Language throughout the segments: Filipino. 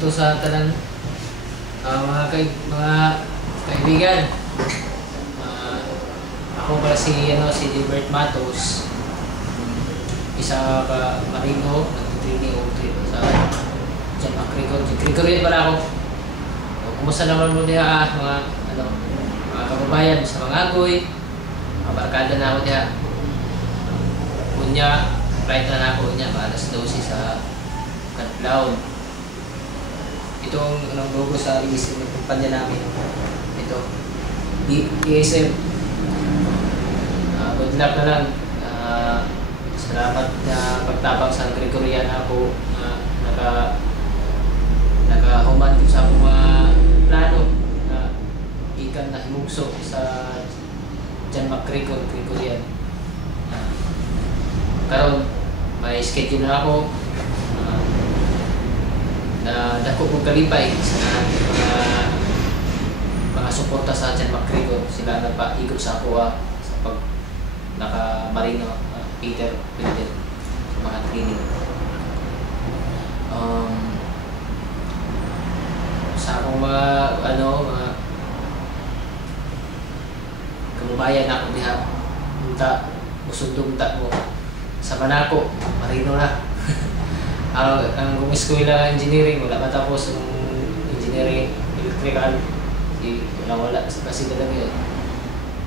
ito sa tanan mga kaibigan. Ako pala si Gilbert Matos, isa ka marino, nag-training o sa John McGregor. Grigorian pala ako. Kumusta naman mo niya mga kababayan sa mga agoy, mga barkada na ako niya. Kunya, flight na ako niya, alas 12 sa Catloud. Itong logo sa ESM ng kumpanya namin. Ito, ESM. Good luck na lang. Salamat na pagtabang sa Gregorian ako. Nakahuman ko sa akong mga plano na ikan na himugso sa John McGregor, Gregorian. Karon may schedule na ako. Dako kong kalipay sa mga suporta sa John McGregor. Sila nagpa-ikot sa ako sa pag naka-marino Peter Pilden sa mga training. Sa akong mga kababayan ako diha, usundong mo sa Manako, marino na. Ang gumiskwela engineering, wala matapos ng engineering electrical, wala kasi talaga yun.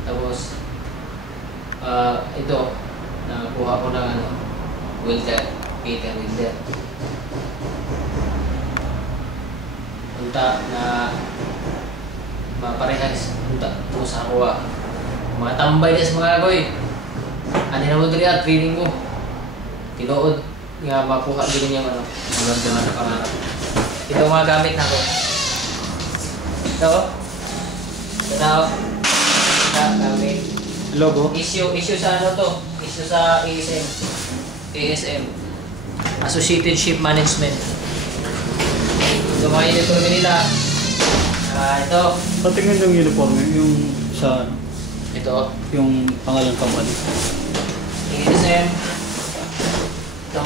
Tapos ito, nakuha ko ng welder, Peter welder. Punta na maparehas, punta po sa kuha. Mga tambay na sa mga agoy. Ano na mo dali training mo. Tinuod nga makuha din niya maganda nga na pangarap. Ito mga gamit na ko. Ito. Gamit. Logo? Issue sa Issue sa ASM. Associated Ship Management. Ito mga uniform nila. Ito. Patingin yung uniform, yung sa... Ito. Yung pangalan company. ASM. Ito.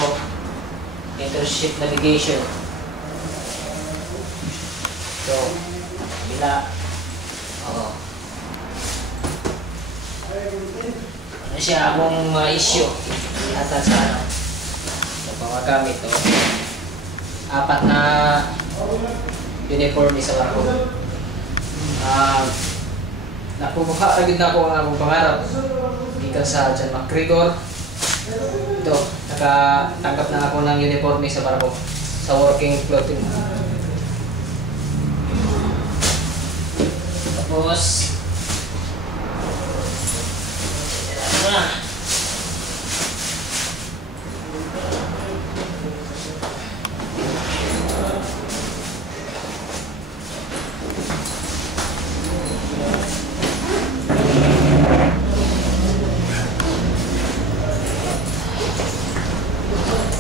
Intership Navigation. Ito. Bila. Oo. Ano siya, akong issue. Yata sa mga gamit to. 4 na uniform sa barko. Nakuha agad na ako ang akong pangarap. Gikan sa John McGregor. Ito, nakatanggap na ako ng uniform sa barko sa working clothing. Tapos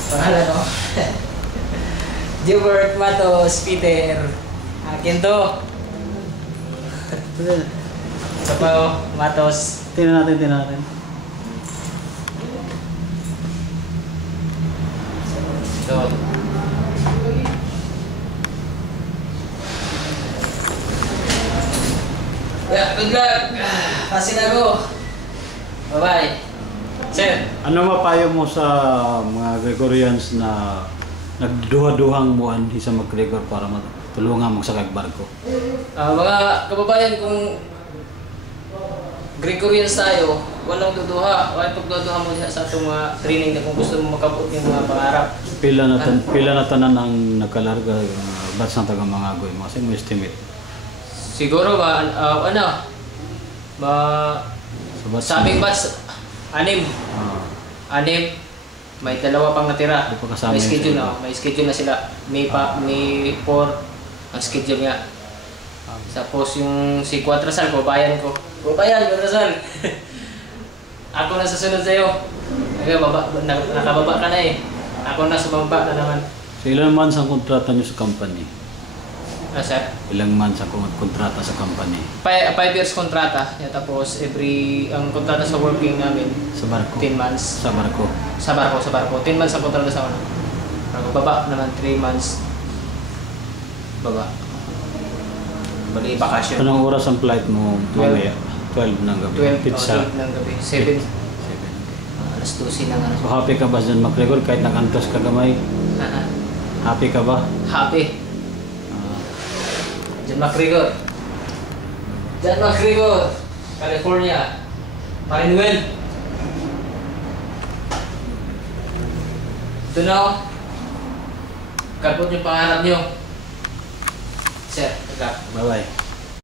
pangalan no? Gilbert Matos Peter. Akin to. Sa pa Matos. Tingnan natin. Ito. Yeah, good luck. Pasin ako. Bye-bye. Sir. Ano mapayo mo sa mga Gregorians na nagduha-duhang muan sa McGregor para matulungan magsakay barko? Mga kababayan, kung Gregorians tayo, walang duduha. Walang pagduduha mo sa itong mga training na kung gusto mo makabot yung mga pangarap. Pila na tanan ang nagkalarga yung batch ng tagang mga agoy? Kasi mo estimate? Siguro sabing batch, 6. May 2 pang natira. May schedule na. May schedule na sila. May 4 ang schedule niya. Tapos yung si Quatrasal, babayan ko. Quatrasal. Ako na susunod sa'yo. Nakababa ka na eh. Ako na sumamba na naman. So ilan months ang kontrata niyo sa company? Sir? Ilang months ang kontrata sa company? 5 years kontrata. Tapos ang kontrata sa working namin, sa barko? 10 months. Sa barko? Sa barko. 10 months ang kontrata sa ano. Baba naman 3 months. Baba. Bali, bakasyon. Anong oras ang flight mo 12. mamaya? 12 ng gabi. 12, Pizza. 12 ng gabi. 7. Alas 12 ng ano. So happy ka ba John McGregor kahit nakantos ka gamay? Happy ka ba? Happy. John McGregor. John McGregor. California. Manuel. Ito na ako. Kalpot yung pangarap nyo. Sir, Bye-bye.